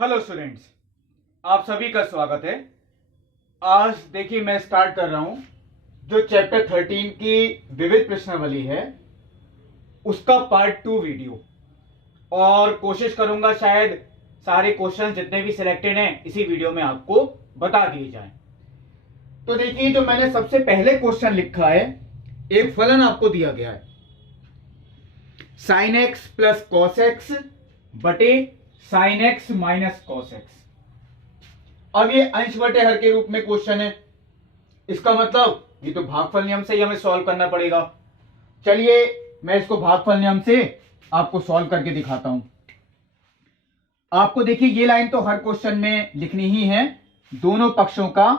Hello students, आप सभी का स्वागत है। आज देखिए मैं स्टार्ट कर रहा हूं जो चैप्टर 13 की विविध प्रश्नावली है उसका पार्ट 2 वीडियो। और कोशिश करूंगा शायद सारे क्वेश्चन जितने भी सिलेक्टेड हैं इसी वीडियो में आपको बता दिए जाएं। तो देखिए जो मैंने सबसे पहले क्वेश्चन लिखा है, एक फलन आपको दिया गया है sine x plus cos x बटे sine x minus cos x. अब ये अंश बटे हर के रूप में क्वेश्चन है, इसका मतलब ये तो भागफल नियम से ही हमें सॉल्व करना पड़ेगा। चलिए मैं इसको भागफल नियम से आपको सॉल्व करके दिखाता हूं। आपको देखिए ये लाइन तो हर क्वेश्चन में लिखनी ही है, दोनों पक्षों का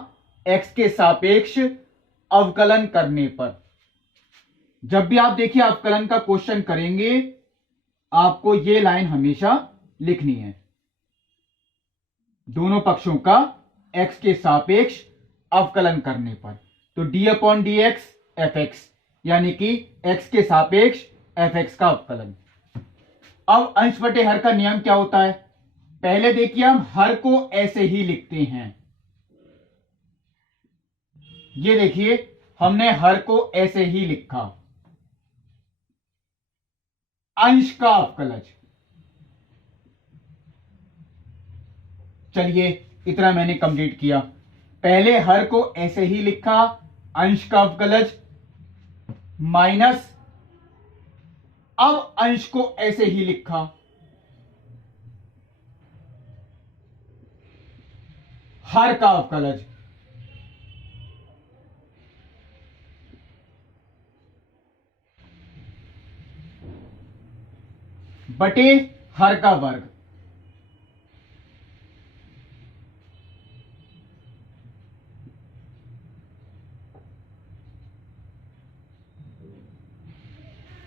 x के सापेक्ष अवकलन करने पर। जब भी आप देखिए अवकलन का क्वेश्चन करेंगे आपको ये लाइन हमेशा लिखनी है, दोनों पक्षों का x के सापेक्ष अवकलन करने पर। तो d upon d x f x, यानी कि x के सापेक्ष एफ एक्स का अवकलन। अब अंश बटे हर का नियम क्या होता है? पहले देखिए हम हर को ऐसे ही लिखते हैं, ये देखिए हमने हर को ऐसे ही लिखा, अंश का अवकलज। चलिए इतना मैंने कंप्लीट किया, पहले हर को ऐसे ही लिखा, अंश का अवकलज माइनस, अब अंश को ऐसे ही लिखा, हर का अवकलज बटे हर का वर्ग।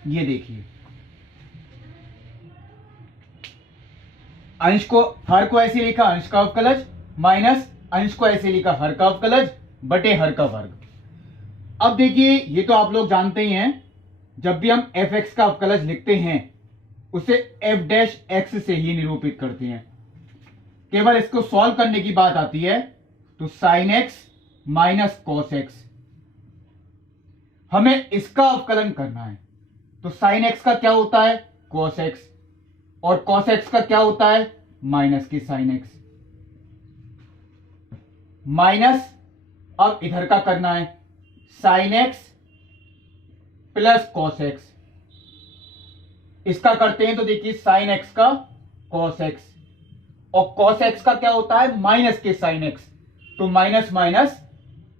ये देखिए अंश को हर को ऐसे लिखा, अंश का अवकलज माइनस अंश को ऐसे लिखा, हर का अवकलज बटे हर का वर्ग। अब देखिए ये तो आप लोग जानते ही हैं, जब भी हम एफ एक्स का अवकलज लिखते हैं उसे एफ डैश एक्स से ही निरूपित करते हैं। केवल इसको सॉल्व करने की बात आती है तो sign x minus cos x, हमें इसका अवकलन करना है। तो साइन एक्स का क्या होता है? कॉस एक्स, और कॉस एक्स का क्या होता है? माइनस के साइन एक्स, माइनस अब इधर का करना है sine x plus cos x. इसका करते हैं तो देखिए साइन एक्स का कॉस एक्स, और कॉस एक्स का क्या होता है? माइनस के साइन एक्स, तो माइनस माइनस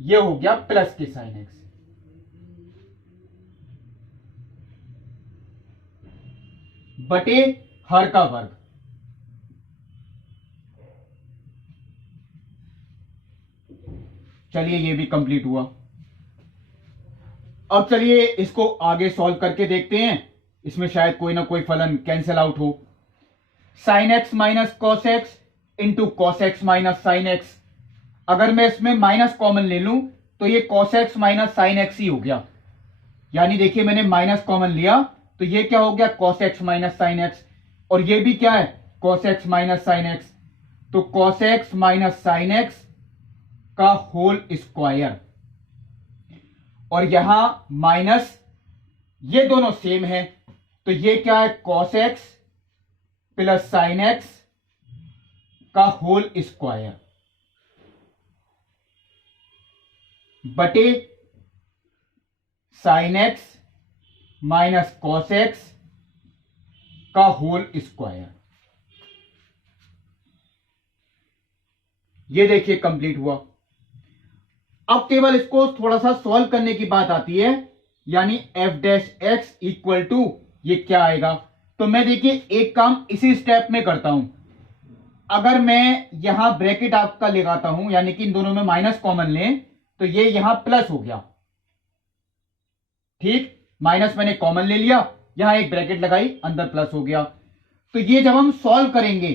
ये हो गया प्लस के साइन एक्स, बटे हर का वर्ग। चलिए ये भी कंप्लीट हुआ। अब चलिए इसको आगे सॉल्व करके देखते हैं, इसमें शायद कोई ना कोई फलन कैंसिल आउट हो। Sine x minus cos x into cos x minus sine x. अगर मैं इसमें माइनस कॉमन ले लूं तो ये cos x minus sine x ही हो गया, यानी देखिए मैंने माइनस कॉमन लिया तो ये क्या हो गया? Cos x minus sine x, और ये भी क्या है? Cos x minus sine x. तो cos x minus sine x का होल स्क्वायर, और यहां माइनस, ये दोनों सेम है तो ये क्या है? Cos x plus sine x का होल स्क्वायर बटे sine x minus cos x का होल स्क्वायर। ये देखिए कंप्लीट हुआ। अब केवल इसको थोड़ा सा सॉल्व करने की बात आती है, यानी F dash X equal to ये क्या आएगा? तो मैं देखिए एक काम इसी स्टेप में करता हूं, अगर मैं यहां ब्रैकेट आपका लगाता हूं, यानी कि इन दोनों में माइनस कॉमन लें तो ये यहां प्लस हो गया, ठीक, माइनस मैंने कॉमन ले लिया, यहां एक ब्रैकेट लगाई, अंदर प्लस हो गया। तो ये जब हम सॉल्व करेंगे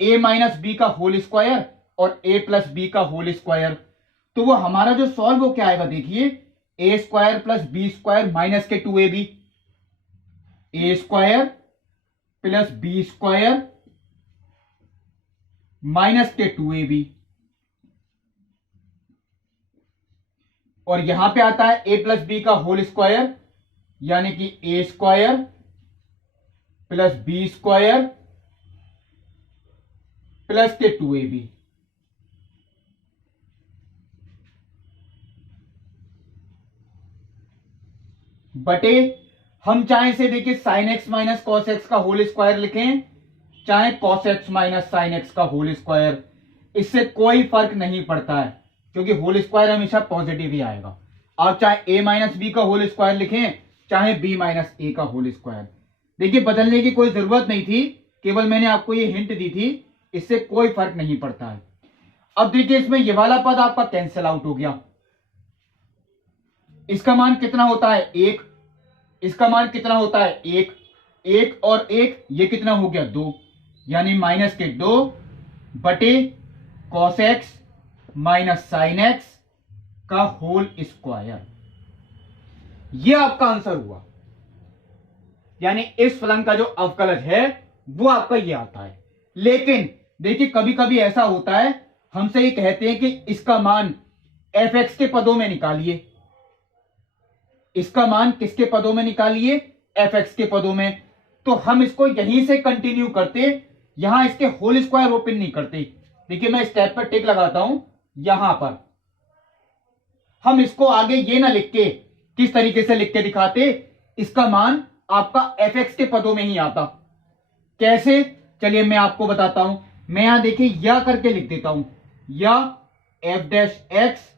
a माइनस बी का होल स्क्वायर और a प्लस बी का होल स्क्वायर, तो वो हमारा जो सॉल्व हो क्या आएगा? देखिए a square plus b square minus के 2ab, a square plus b square minus के 2ab, और यहां पे आता है a प्लस बी का होल स्क्वायर, यानी कि a square plus b square plus के 2ab। बटे हम चाहे इसे देखिए sine x minus cos x का होल स्क्वायर लिखें, चाहे cos x minus sine x का होल स्क्वायर, इससे कोई फर्क नहीं पड़ता है, क्योंकि होल स्क्वायर हमेशा पॉजिटिव ही आएगा। आप चाहे a माइनस बी का होल स्क्वायर लिखें, चाहे b माइनस ए का होल स्क्वायर, देखिए बदलने की कोई जरूरत नहीं थी, केवल मैंने आपको ये हिंट दी थी, इससे कोई फर्क नहीं पड़ता है। अब देखिए इसमें ये वाला पद आपका कैंसिल आउट हो गया, इसका मान कितना होता है 1, इसका मान कितना होता है 1, 1 और 1 ये कितना हो गया 2, यानी माइनस के 2 बटे cos x minus sine x का होल स्क्वायर, ये आपका आंसर हुआ। यानी इस फलन का जो अवकलज है वो आपका ये आता है। लेकिन देखिए कभी कभी ऐसा होता है, हमसे ये कहते हैं कि इसका मान एफ एक्स के पदों में निकालिए, इसका मान किसके पदों में निकालिए, एफ एक्स के पदों में। तो हम इसको यहीं से कंटिन्यू करते, यहां इसके होल स्क्वायर ओपन नहीं करते। देखिए मैं स्टेप पर टिक लगाता हूं, यहां पर हम इसको आगे ये ना लिख के किस तरीके से लिख के दिखाते, इसका मान आपका एफ एक्स के पदों में ही आता। कैसे, चलिए मैं आपको बताता हूं। मैं यहां देखिए या करके लिख देता हूं, या F dash X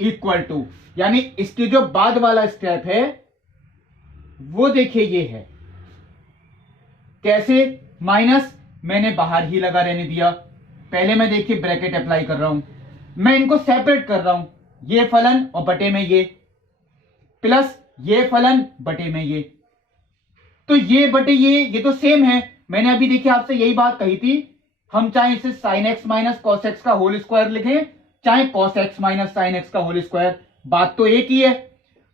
equal to, यानी इसके जो बाद वाला स्टेप है वो देखिए ये है। कैसे, माइनस मैंने बाहर ही लगा रहने दिया, पहले मैं देखिए ब्रैकेट अप्लाई कर रहा हूं, मैं इनको सेपरेट कर रहा हूं, ये फलन और बटे में ये, प्लस ये फलन बटे में ये, तो ये बटे ये तो सेम है। मैंने अभी देखिए आपसे यही बात कही थी, हम चाहे इसे sign x minus cos x का होल स्क्वायर लिखें, चाहे cos x minus sine x का होल स्क्वायर, बात तो एक ही है।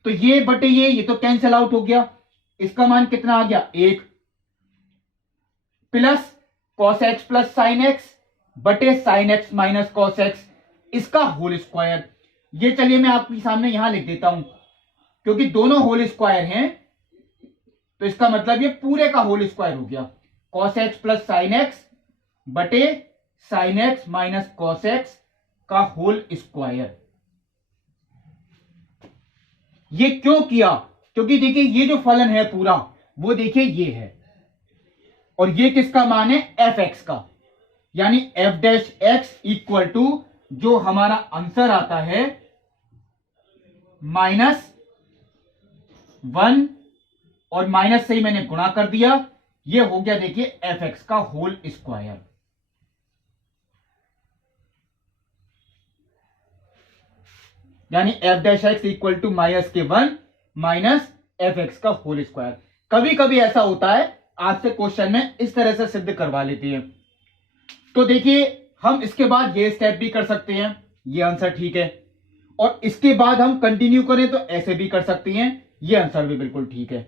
तो ये बटे ये तो कैंसिल आउट हो गया, इसका मान कितना आ गया 1, plus cos x plus sine x बटे sine x minus cos x, इसका होल स्क्वायर। ये चलिए मैं आपके सामने यहां लिख देता हूं, क्योंकि दोनों होल स्क्वायर हैं, तो इसका मतलब ये पूरे का होल स्क्वायर हो गया, cos x plus sine x बटे sine x minus cos x का होल स्क्वायर। ये क्यों किया, क्योंकि देखिए ये जो फलन है पूरा वो देखिए ये है, और ये किसका मान है एफ एक्स का, यानी F dash X equal to जो हमारा आंसर आता है -1, और माइनस से ही मैंने गुणा कर दिया, ये हो गया देखिए एफ एक्स का होल स्क्वायर। यानी F dash X equal to -1 minus F X का होल स्क्वायर। कभी कभी ऐसा होता है, आज से क्वेश्चन में इस तरह से सिद्ध करवा लेती है। तो देखिए हम इसके बाद ये स्टेप भी कर सकते हैं, ये आंसर ठीक है, और इसके बाद हम कंटिन्यू करें तो ऐसे भी कर सकते हैं, ये आंसर भी बिल्कुल ठीक है।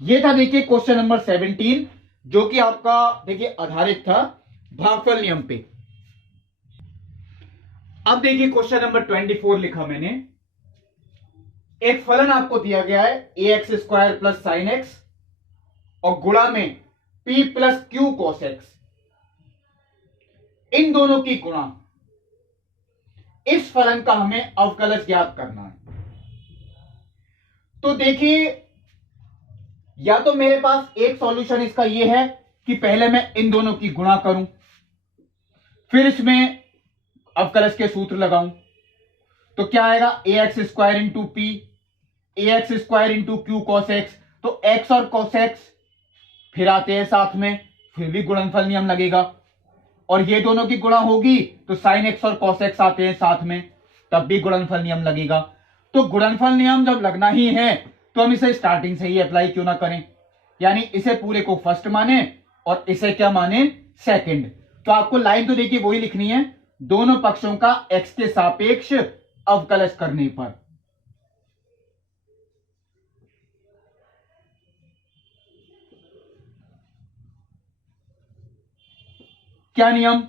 ये था देखिए क्वेश्चन नंबर 17, जो कि आपका देखिए आधारित था भागफल नियम पे। अब देखिए क्वेश्चन नंबर 24 लिखा मैंने, एक फलन आपको दिया गया है a x square plus sine x और गुणा में p plus q cos x, इन दोनों की गुणा, इस फलन का हमें अवकलज ज्ञात करना है। तो देखिए या तो मेरे पास एक सॉल्यूशन इसका यह है कि पहले मैं इन दोनों की गुणा करूं, फिर इसमें अवकलज के सूत्र लगाऊं, तो क्या आएगा a x square into p, a x square into q cos x, तो एक्स और कॉस एक्स फिर आते हैं साथ में, फिर भी गुणनफल नियम लगेगा, और ये दोनों की गुणा होगी तो साइन एक्स और कॉस एक्स आते हैं साथ में, तब भी गुणनफल नियम लगेगा। तो गुणनफल नियम जब लगना ही है तो हम इसे स्टार्टिंग से ही अप्लाई क्यों ना करें, यानी इसे पूरे को फर्स्ट माने और इसे क्या माने सेकंड। तो आपको लाइन तो देखिए वही लिखनी है, दोनों पक्षों का एक्स के सापेक्ष अवकलज करने पर। क्या नियम?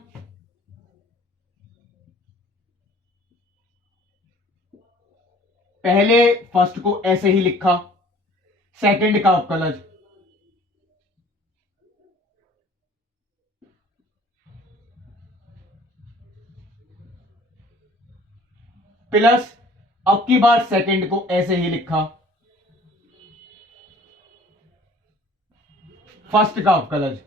पहले फर्स्ट को ऐसे ही लिखा, सेकंड का अवकलज, प्लस अब की बार सेकंड को ऐसे ही लिखा, फर्स्ट का अवकलज।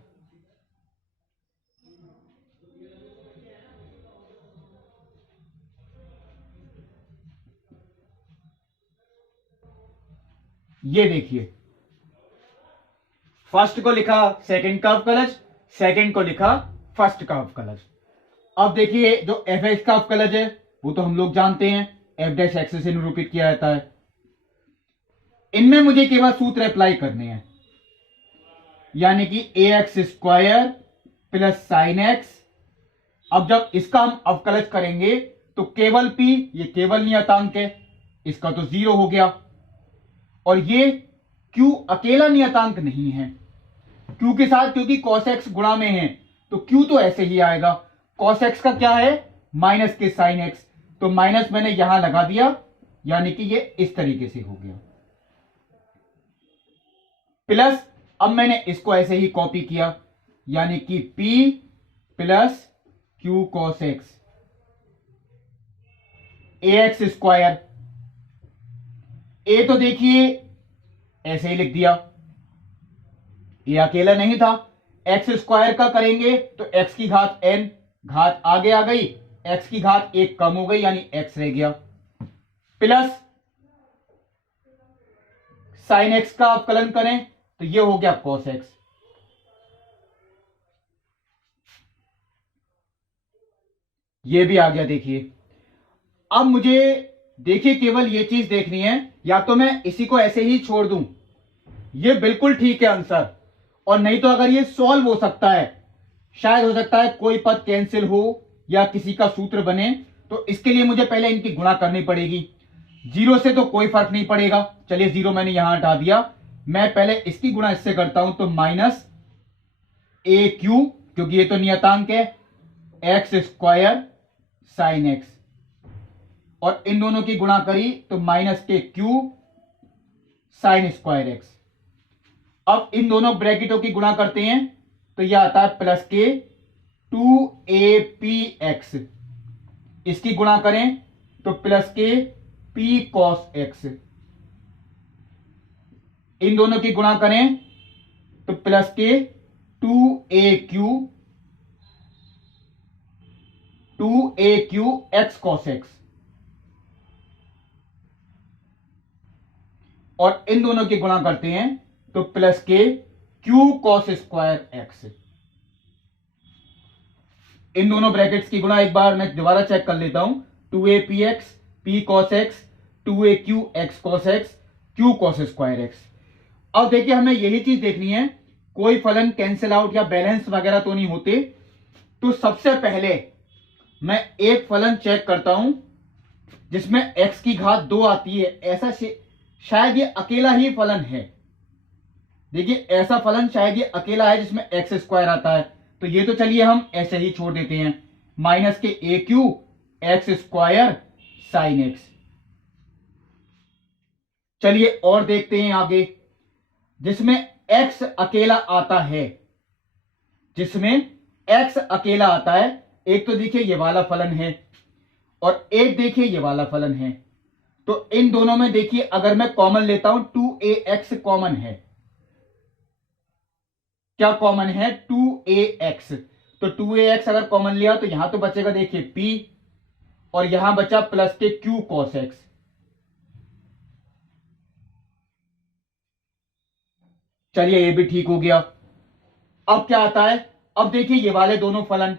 ये देखिए, फर्स्ट को लिखा सेकंड का अवकलज, सेकंड को लिखा फर्स्ट का अवकलज। अब देखिए जो एफ एक्स का अवकलज है वो तो हम लोग जानते हैं, एफ डैश एक्स से निरूपित किया जाता है। इनमें मुझे केवल सूत्र अप्लाई करने हैं, यानी कि a x square plus sine x. अब जब इसका हम अवकलज करेंगे तो केवल पी, ये केवल नियतांक है, इसका तो 0 हो गया। और ये क्यू अकेला नियतांक नहीं है, क्यू के साथ क्योंकि cos x गुणा में है तो क्यू तो ऐसे ही आएगा। cos x का क्या है? माइनस के साइन x, तो माइनस मैंने यहां लगा दिया, यानी कि ये इस तरीके से हो गया। प्लस अब मैंने इसको ऐसे ही कॉपी किया, यानी कि p plus Q cos x ए एक्स स्क्वायर। ए तो देखिए ऐसे ही लिख दिया, ये अकेला नहीं था। एक्स स्क्वायर का करेंगे तो एक्स की घात n, घात आगे आ गई, एक्स की घात 1 कम हो गई, यानी एक्स रह गया। प्लस साइन एक्स का अवकलन करें तो ये हो गया कॉस एक्स। ये भी आ गया। देखिए अब मुझे देखिए केवल ये चीज देखनी है, या तो मैं इसी को ऐसे ही छोड़ दूं, ये बिल्कुल ठीक है आंसर, और नहीं तो अगर ये सॉल्व हो सकता है, शायद हो सकता है कोई पद कैंसिल हो या किसी का सूत्र बने, तो इसके लिए मुझे पहले इनकी गुणा करनी पड़ेगी। 0 से तो कोई फर्क नहीं पड़ेगा, चलिए 0 मैंने यहां हटा दिया। मैं पहले इसकी गुणा इससे करता हूं, तो माइनस ए क्यू, क्योंकि ये तो नियतांक है, एक्स स्क्वायर साइन एक्स, और इन दोनों की गुणा करी तो माइनस के क्यू साइन स्क्वायर एक्स। अब इन दोनों ब्रैकेटों की गुणा करते हैं तो यह आता है प्लस के 2AP x, इसकी गुणा करें तो प्लस के p cos x, इन दोनों की गुणा करें तो प्लस के 2AQ x cos x, और इन दोनों की गुणा करते हैं तो प्लस के q cos स्क्वायर x। इन दोनों ब्रैकेट्स की गुणा एक बार मैं दोबारा चेक कर लेता हूं, 2APx p cos x 2AQ x cos x q cos square x। अब देखिए हमें यही चीज देखनी है, कोई फलन कैंसिल आउट या बैलेंस वगैरह तो नहीं होते। तो सबसे पहले मैं एक फलन चेक करता हूं जिसमें x की घात 2 आती है, ऐसा शायद ये अकेला ही फलन है। देखिए ऐसा फलन शायद ये अकेला है जिसमें एक्स स्क्वायर आता है, तो ये तो चलिए हम ऐसे ही छोड़ देते हैं, माइनस के a q x square sine x. चलिए और देखते हैं आगे, जिसमें एक्स अकेला आता है, जिसमें एक्स अकेला आता है, एक तो देखिए ये वाला फलन है और एक देखिए ये वाला फलन है। तो इन दोनों में देखिए अगर मैं कॉमन लेता हूं 2ax कॉमन है, क्या कॉमन है? 2ax। तो 2ax अगर कॉमन लिया तो यहां तो बचेगा देखिए p, और यहां बचा प्लस के q cos x। चलिए ये भी ठीक हो गया। अब क्या आता है? अब देखिए ये वाले दोनों फलन,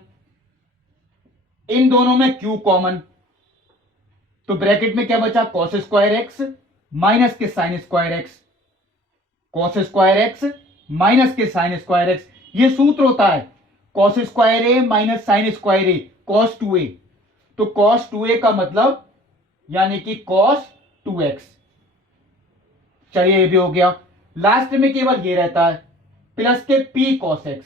इन दोनों में q कॉमन, तो ब्रैकेट में क्या बचा? cos स्क्वायर एक्स माइनस के sine square x, cos square x minus के साइन स्क्वायर एक्स। ये सूत्र होता है cos स्क्वायर ए माइनस साइन स्क्वायर ए cos 2a। तो cos 2a का मतलब यानी कि cos 2x। चलिए ये भी हो गया। लास्ट में केवल ये रहता है प्लस के p cos x।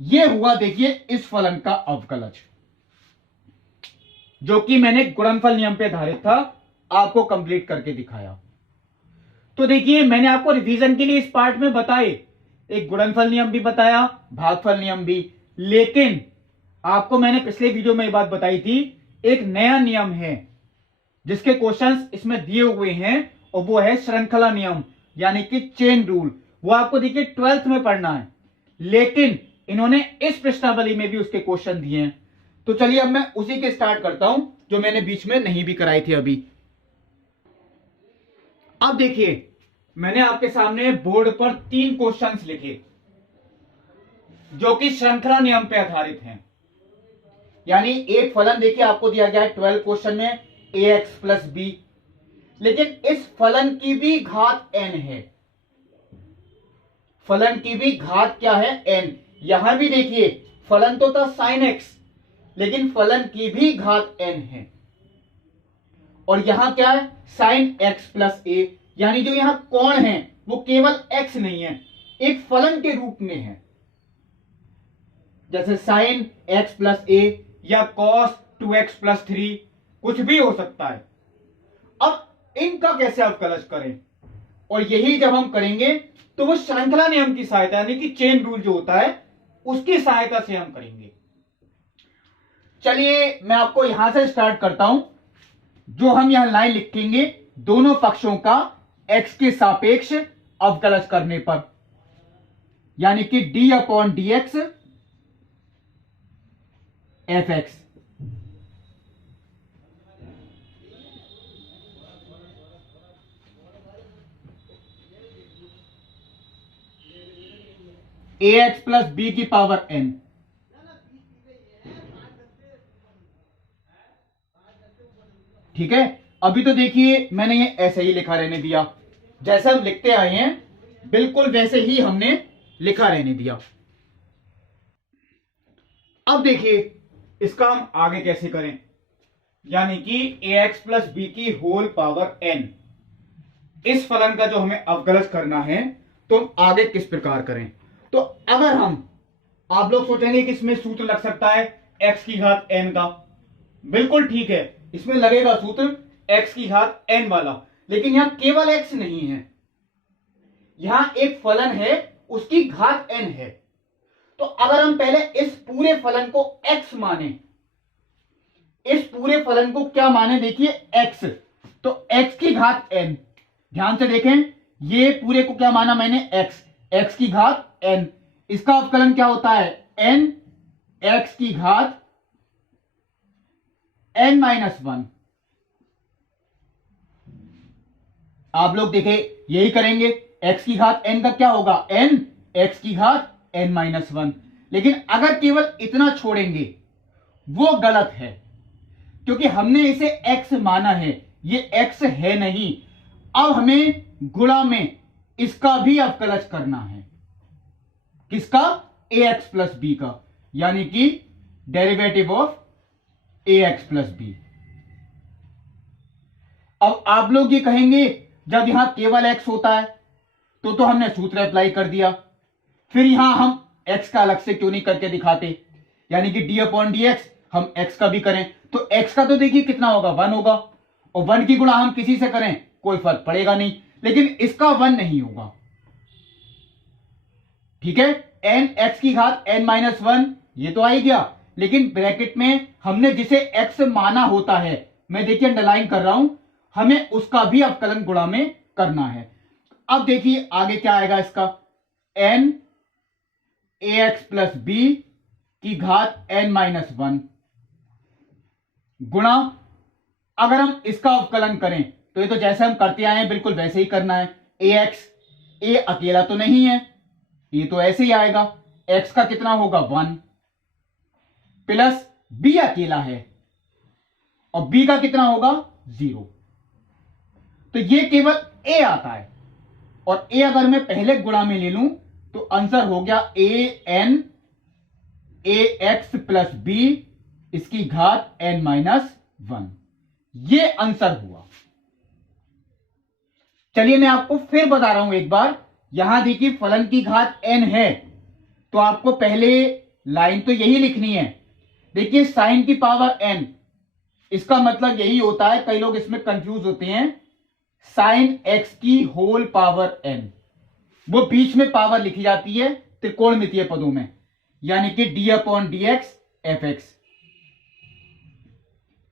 ये हुआ देखिए इस फलन का अवकलज, जो कि मैंने गुणनफल नियम पे आधारित था, आपको कंप्लीट करके दिखाया। तो देखिए मैंने आपको रिवीजन के लिए इस पार्ट में बताए, एक गुणनफल नियम भी बताया, भागफल नियम भी, लेकिन आपको मैंने पिछले वीडियो में ये बात बताई थी, एक नया नियम है जिसके क्वेश्चंस इसमें दिए हुए हैं, और वो है श्रृंखला नियम यानी कि चेन रूल। वो आपको देखिए 12th में पढ़ना है, लेकिन इन्होंने इस प्रश्नावली में भी उसके क्वेश्चन दिए हैं। तो चलिए अब मैं उसी के स्टार्ट करता हूं जो मैंने बीच में नहीं भी कराई थी अभी। अब देखिए मैंने आपके सामने बोर्ड पर 3 क्वेश्चंस लिखे जो कि श्रृंखला नियम पे आधारित हैं। यानी एक फलन देखिए आपको दिया गया है 12 क्वेश्चन में ax प्लस बी, लेकिन इस फलन की भी घात n है। फलन की भी घात क्या है? n। यहां भी देखिए फलन तो था sin x, लेकिन फलन की भी घात n है, और यहां क्या है? sin x प्लस a, यानी जो यहां कोण है वो केवल x नहीं है, एक फलन के रूप में है, जैसे sin x प्लस a या cos 2x प्लस 3, कुछ भी हो सकता है। अब इनका कैसे अवकलज करें, और यही जब हम करेंगे तो वो श्रृंखला नियम की सहायता यानी कि चेन रूल जो होता है उसकी सहायता से हम करेंगे। चलिए मैं आपको यहां से स्टार्ट करता हूं। जो हम यहां लाइन लिखेंगे दोनों पक्षों का x के सापेक्ष अवकलज करने पर, यानी कि d upon d x f x. A x plus b की पावर n। ठीक है, अभी तो देखिए मैंने ये ऐसे ही लिखा रहने दिया, जैसे हम लिखते आए हैं बिल्कुल वैसे ही हमने लिखा रहने दिया। अब देखिए इसका हम आगे कैसे करें, यानी कि ए एक्स प्लस बी की होल पावर n, इस फलन का जो हमें अवकलज करना है तो हम आगे किस प्रकार करें। तो अगर हम, आप लोग सोचेंगे कि इसमें सूत्र लग सकता है x की घात n का, बिल्कुल ठीक है, इसमें लगेगा सूत्र x की घात n वाला, लेकिन यहां केवल x नहीं है, यहां एक फलन है उसकी घात n है। तो अगर हम पहले इस पूरे फलन को x माने, इस पूरे फलन को क्या माने, देखिए x, तो x की घात n, ध्यान से देखें ये पूरे को क्या माना मैंने, x की घात n, इसका अवकलन क्या होता है n x की घात n माइनस 1। आप लोग देखें यही करेंगे, x की घात n का क्या होगा, n x की घात n माइनस 1। लेकिन अगर केवल इतना छोड़ेंगे वो गलत है, क्योंकि हमने इसे x माना है, ये x है नहीं। अब हमें गुणा में इसका भी अवकलज करना है, किसका, ax प्लस बी का, यानी कि derivative of ax plus B. अब आप लोग ये कहेंगे जब यहां केवल x होता है तो हमने सूत्र अप्लाई कर दिया, फिर यहां हम x का अलग से क्यों नहीं करके दिखाते, यानी कि d अपॉन डी एक्स हम x का भी करें, तो x का तो देखिए कितना होगा, 1 होगा, और 1 की गुणा हम किसी से करें कोई फर्क पड़ेगा नहीं, लेकिन इसका 1 नहीं होगा। ठीक है, n x की घात n माइनस 1 ये तो आ ही गया, लेकिन ब्रैकेट में हमने जिसे x माना होता है, मैं देखिए अंडरलाइन कर रहा हूं, हमें उसका भी अवकलन गुणा में करना है। अब देखिए आगे क्या आएगा इसका, n ax प्लस बी की घात n माइनस 1 गुणा, अगर हम इसका अवकलन करें तो ये तो जैसे हम करते आए हैं बिल्कुल वैसे ही करना है। ax, a अकेला तो नहीं है, ये तो ऐसे ही आएगा, x का कितना होगा 1, प्लस b अकेला है और b का कितना होगा 0, तो ये केवल a आता है, और a अगर मैं पहले गुणा में ले लूं तो आंसर हो गया an ax प्लस बी इसकी घात n माइनस 1, ये आंसर हुआ। चलिए मैं आपको फिर बता रहा हूं एक बार, यहां देखिए फलन की घात n है, तो आपको पहले लाइन तो यही लिखनी है। देखिए साइन की पावर n, इसका मतलब यही होता है, कई लोग इसमें कंफ्यूज होते हैं, साइन x की होल पावर n, वो बीच में पावर लिखी जाती है त्रिकोणमितीय पदों में, यानी कि d/dx fx,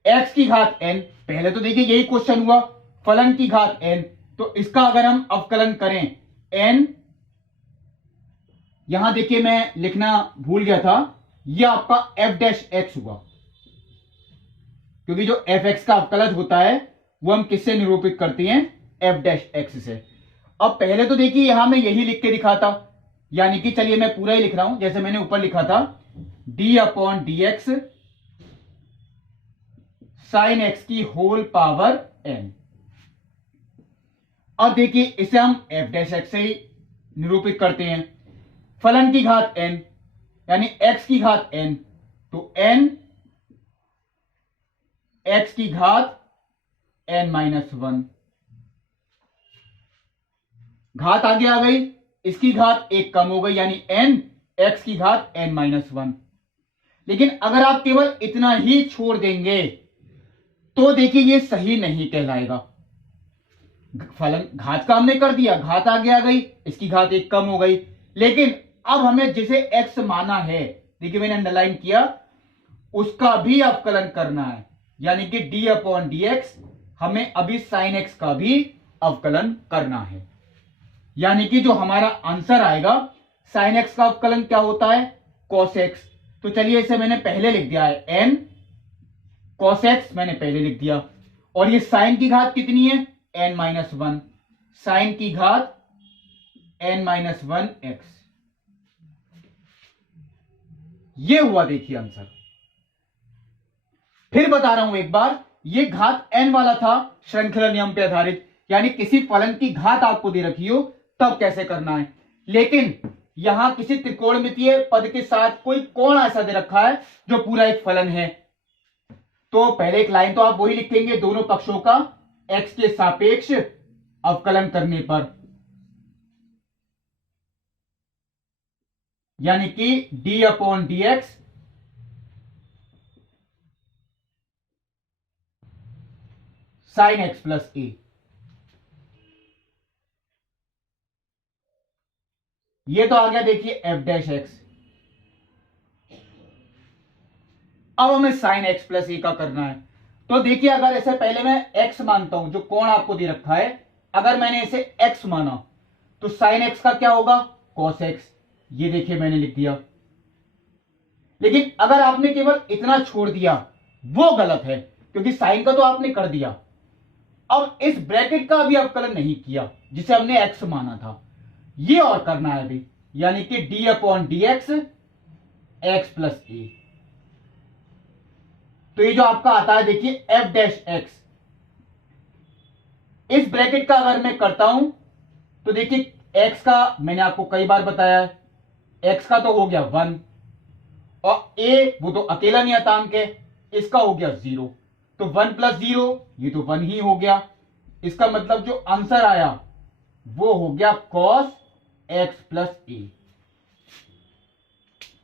x की घात n। पहले तो देखिए यही क्वेश्चन हुआ, फलन की घात n, तो इसका अगर हम अवकलन करें n, यहां देखिए मैं लिखना भूल गया था, यह आपका f' हुआ, क्योंकि जो fx का अवकलज होता है वो हम किससे निरूपित करते हैं, f' से। अब पहले तो देखिए यहां मैं यही लिख के दिखाता, यानी कि चलिए मैं पूरा ही लिख रहा हूं, जैसे मैंने ऊपर लिखा था d/dx साइन x की होल पावर n। अब देखिए इसे हम f' से ही निरूपित करते हैं, फलन की घात n यानी x की घात n, तो n x की घात n-1, घात आगे आ गई, इसकी घात एक कम हो गई, यानी n x की घात n-1। लेकिन अगर आप केवल इतना ही छोड़ देंगे तो देखिए ये सही नहीं कहलाएगा। फलन घात का हमने कर दिया, घात आगे आ गई, इसकी घात एक कम हो गई, लेकिन अब हमें जिसे x माना है, देखिए मैंने अंडरलाइन किया, उसका भी अवकलन करना है, यानी कि d/dx हमें अभी sin x का भी अवकलन करना है। यानी कि जो हमारा आंसर आएगा, sin x का अवकलन क्या होता है, cos x। तो चलिए इसे मैंने पहले लिख दिया है, n cos x मैंने पहले लिख दिया, और ये sin की घात कितनी है, n-1, sin की घात n-1x, ये हुआ देखिए आंसर। फिर बता रहा हूं एक बार, ये घात n वाला था श्रृंखला नियम पे आधारित, यानी किसी फलन की घात आपको दे रखी हो तब कैसे करना है, लेकिन यहां किसी त्रिकोणमितीय पद के साथ कोई कोण ऐसा दे रखा है जो पूरा एक फलन है, तो पहले एक लाइन तो आप वही लिखेंगे दोनों पक्षों का x के सापेक्ष अवकलन करने पर, यानी कि d/dx sin x plus a। ये तो आ गया देखिए f'। अब हमें sin x प्लस a का करना है, तो देखिए अगर इसे पहले मैं x मानता हूं, जो कोण आपको दे रखा है, अगर मैंने इसे x माना तो sin x का क्या होगा, cos x, ये देखिए मैंने लिख दिया। लेकिन अगर आपने केवल इतना छोड़ दिया वो गलत है, क्योंकि sin का तो आपने कर दिया, अब इस ब्रैकेट का भी अवकलन नहीं किया जिसे हमने x माना था, ये और करना है अभी, यानी कि d/dx x प्लस a। तो ये जो आपका आता है देखिए f', इस ब्रैकेट का अगर मैं करता हूं तो देखिए x का मैंने आपको कई बार बताया है, x का तो हो गया 1, और a वो तो अकेला नियतांक है, इसका हो गया 0, तो 1 प्लस 0 ये तो 1 ही हो गया, इसका मतलब जो आंसर आया वो हो गया cos x प्लस a।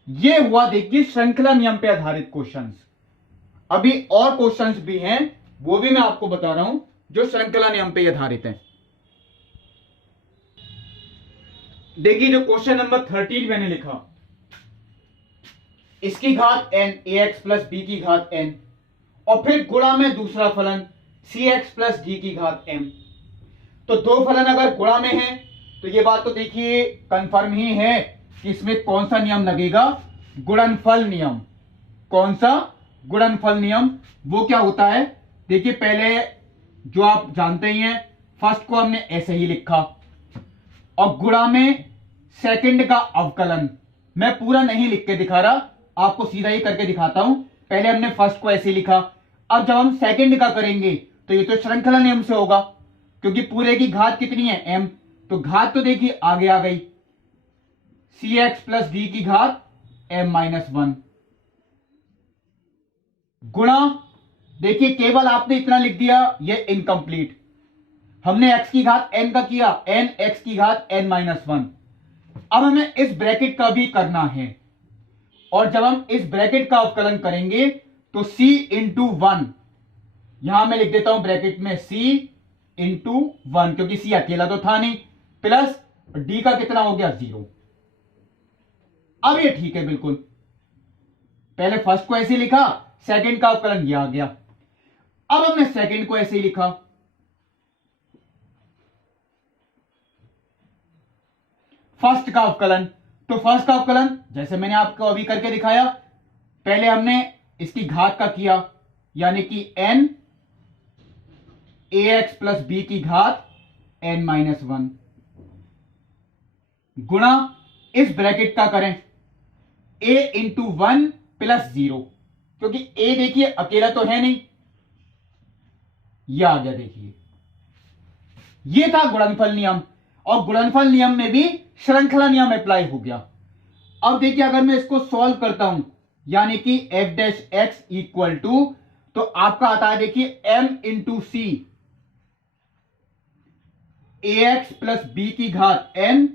ये हुआ देखिए श्रृंखला नियम पे आधारित क्वेश्चंस। अभी और क्वेश्चंस भी हैं, वो भी मैं आपको बता रहा हूं जो श्रृंखला नियम पे आधारित हैं। देखिए जो क्वेश्चन नंबर 13 मैंने लिखा, इसकी घात n ax प्लस b की घात n, और फिर गुणा में दूसरा फलन cx प्लस d की घात m। तो दो फलन अगर गुणा में है तो ये बात तो देखिए कंफर्म ही है कि इसमें कौन सा नियम लगेगा, गुणनफल नियम। कौन सा, गुणनफल नियम। वो क्या होता है, देखिए पहले जो आप जानते ही हैं, फर्स्ट को हमने ऐसे ही लिखा, और गुणा में सेकंड का अवकलन, मैं पूरा नहीं लिख के दिखा रहा, आपको सीधा ही करके दिखाता हूं। पहले हमने फर्स्ट को ऐसे लिखा, अब जब हम सेकंड का करेंगे तो ये तो श्रृंखला नियम से होगा, क्योंकि पूरे की घात कितनी है m, तो घात तो देखिए आगे आ गई, cx प्लस d की घात m-1, गुणा देखिए केवल आपने इतना लिख दिया, ये इनकम्प्लीट, हमने x की घात n का किया, n x की घात n-1। अब हमें इस ब्रैकेट का भी करना है, और जब हम इस ब्रैकेट का अवकलन करेंगे तो c इंटू 1, यहां मैं लिख देता हूं ब्रैकेट में c इंटू 1, क्योंकि c अकेला तो था नहीं, प्लस d का कितना हो गया 0। अब ये ठीक है बिल्कुल, पहले फर्स्ट को ऐसे लिखा, सेकंड का अवकलन यह आ गया। अब हमने सेकंड को ऐसे ही लिखा, फर्स्ट का अवकलन, तो फर्स्ट का अवकलन जैसे मैंने आपको अभी करके दिखाया, पहले हमने इसकी घात का किया, यानी कि n ax प्लस बी की घात n माइनस 1 गुणा इस ब्रैकेट का करें a इंटू 1 प्लस 0, क्योंकि a देखिए अकेला तो है नहीं, यह आ गया। देखिए यह था गुणनफल नियम, और गुणनफल नियम में भी श्रृंखला नियम अप्लाई हो गया। अब देखिए अगर मैं इसको सॉल्व करता हूं, यानी कि f dash x equal to, तो आपका आता है देखिए m into c ax plus b की घात n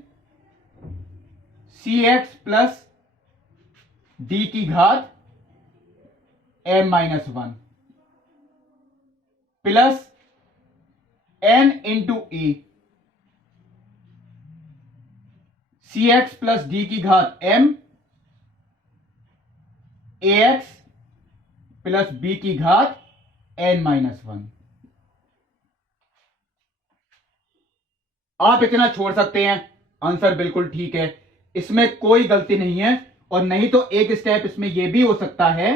cx प्लस d की घात m minus 1 plus n into a cx plus d की घात m ax प्लस b की घात n माइनस 1। आप इतना छोड़ सकते हैं, आंसर बिल्कुल ठीक है, इसमें कोई गलती नहीं है। और नहीं तो एक स्टेप इसमें यह भी हो सकता है,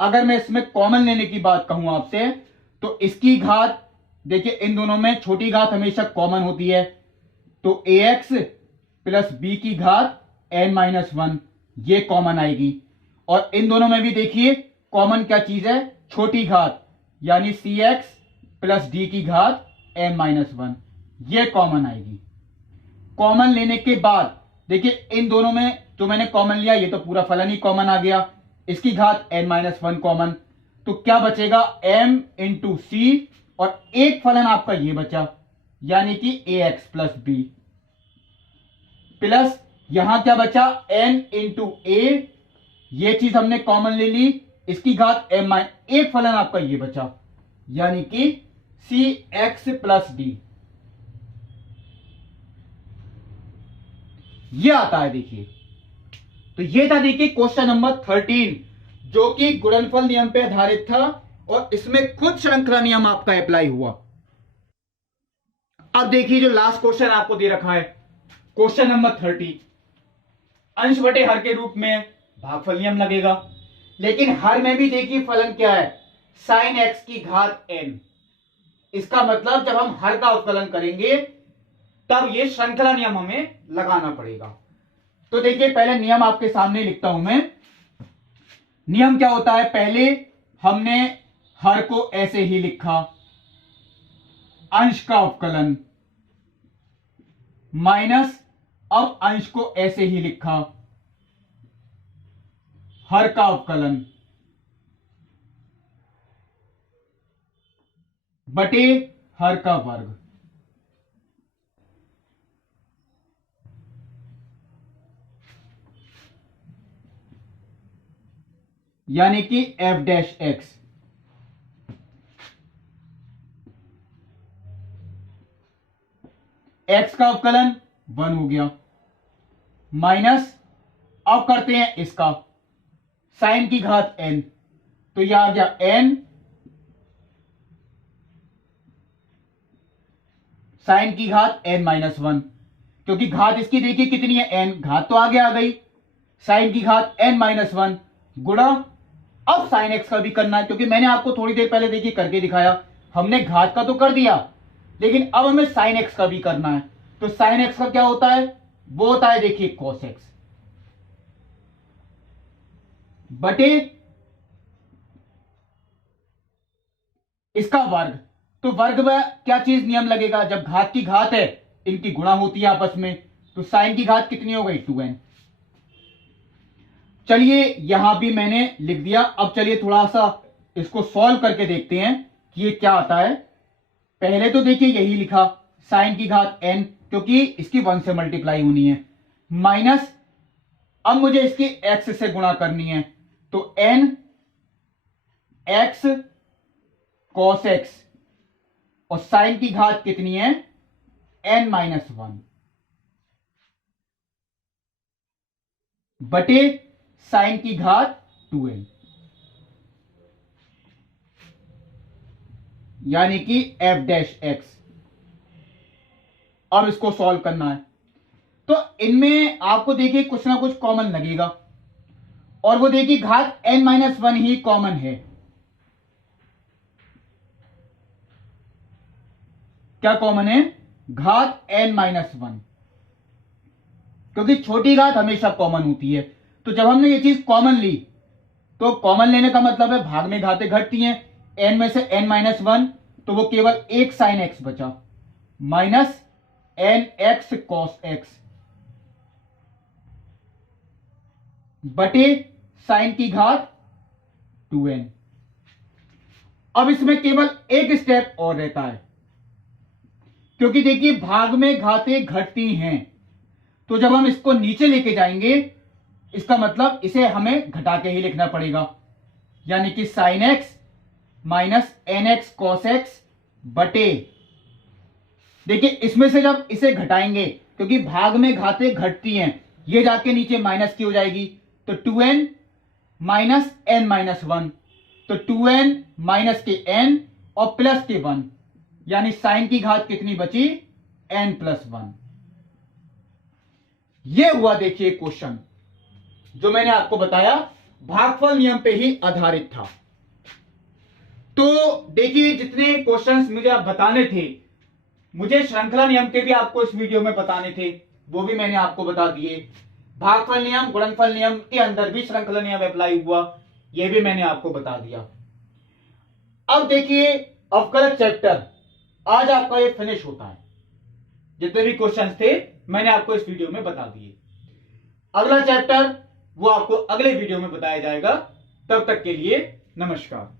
अगर मैं इसमें कॉमन लेने की बात कहूं आपसे, तो इसकी घात देखिए इन दोनों में छोटी घात हमेशा कॉमन होती है, तो ax प्लस बी की घात n माइनस 1 ये कॉमन आएगी। और इन दोनों में भी देखिए कॉमन क्या चीज है, छोटी घात, यानी cx प्लस डी की घात m माइनस 1 ये कॉमन आएगी। कॉमन लेने के बाद देखिए इन दोनों में जो मैंने कॉमन लिया, ये तो पूरा फलन ही कॉमन आ गया, इसकी घात n माइनस 1 कॉमन, तो क्या बचेगा m इंटू सी, और एक फलन आपका ये बचा, यानी कि ax प्लस बी, प्लस यहां क्या बचा n इंटू ए, ये चीज हमने कॉमन ले ली, इसकी घात m, एक फलन आपका ये बचा, यानी कि cx प्लस डी, ये आता है। देखिए तो ये था देखिए क्वेश्चन नंबर 13, जो कि गुणनफल नियम पे आधारित था, और इसमें खुद श्रृंखला नियम आपका अप्लाई हुआ। अब देखिए जो लास्ट क्वेश्चन आपको दे रखा है, क्वेश्चन नंबर 30, अंश बटे हर के रूप में भागफल नियम लगेगा, लेकिन हर में भी देखिए फलन क्या है, साइन एक्स की घात n। इसका मतलब जब हम हर का अवकलन करेंगे तब ये श्रृंखला नियम हमें लगाना पड़ेगा। तो देखिए पहले नियम आपके सामने लिखता हूं मैं। नियम क्या होता है, पहले हमने हर को ऐसे ही लिखा, अंश का अवकलन माइनस, अब अंश को ऐसे ही लिखा, हर का अवकलन बटे हर का वर्ग। यानी कि f डैश x, x का अवकलन 1 हो गया, माइनस अब करते हैं इसका साइन की घात n, तो यह आ गया n साइन की घात n माइनस 1, क्योंकि घात इसकी देखिए कितनी है n, घात तो आगे आ गई, साइन की घात n माइनस 1 गुणा, अब साइन एक्स का भी करना है, क्योंकि मैंने आपको थोड़ी देर पहले देखिए करके दिखाया, हमने घात का तो कर दिया, लेकिन अब हमें साइन एक्स का भी करना है। तो साइन एक्स का क्या होता है, वो होता है देखिए कॉस एक्स बटे इसका वर्ग। तो वर्ग में क्या चीज नियम लगेगा, जब घात की घात है इनकी गुणा होती है आपस में, तो साइन की घात कितनी हो गई 2n। चलिए यहां भी मैंने लिख दिया। अब चलिए थोड़ा सा इसको सॉल्व करके देखते हैं कि ये क्या आता है। पहले तो देखिए यही लिखा साइन की घात n, क्योंकि इसकी 1 से मल्टीप्लाई होनी है, माइनस अब मुझे इसकी x से गुणा करनी है, तो n x cos x और साइन की घात कितनी है, n-1 बटे साइन की घात 2n, यानी कि f डैश x। अब इसको सॉल्व करना है, तो इनमें आपको देखिए कुछ ना कुछ कॉमन लगेगा, और वो देखिए घात n-1 ही कॉमन है। क्या कॉमन है, घात n-1, क्योंकि छोटी घात हमेशा कॉमन होती है। तो जब हमने ये चीज कॉमन ली, तो कॉमन लेने का मतलब है भाग में घातें घटती हैं, n में से n-1, तो वो केवल एक साइन x बचा, माइनस nx cos x बटे साइन की घात 2n। अब इसमें केवल एक स्टेप और रहता है, क्योंकि देखिए भाग में घातें घटती हैं, तो जब हम इसको नीचे लेके जाएंगे, इसका मतलब इसे हमें घटा के ही लिखना पड़ेगा, यानी कि sine x minus nx cos x बटे, देखिए इसमें से जब इसे घटाएंगे, क्योंकि भाग में घातें घटती हैं, ये जाके नीचे माइनस की हो जाएगी, तो 2n माइनस n-1, तो 2n माइनस के n और प्लस के 1, यानी साइन की घात कितनी बची, n+1। ये हुआ देखिए क्वेश्चन, जो मैंने आपको बताया भागफल नियम पे ही आधारित था। तो देखिए जितने क्वेश्चंस मुझे आप बताने थे, मुझे श्रृंखला नियम के भी आपको इस वीडियो में बताने थे, वो भी मैंने आपको बता दिए। भागफल नियम, गुणनफल नियम के अंदर भी श्रृंखला नियम अप्लाई हुआ, ये भी मैंने आपको बता दिया। अब देखिए अवकलज चैप्टर आज आपका ये फिनिश होता है। जितने भी क्वेश्चंस थे मैंने आपको इस वीडियो में बता दिए। अगला चैप्टर वो आपको अगले वीडियो में बताया जाएगा। तब तक के लिए नमस्कार।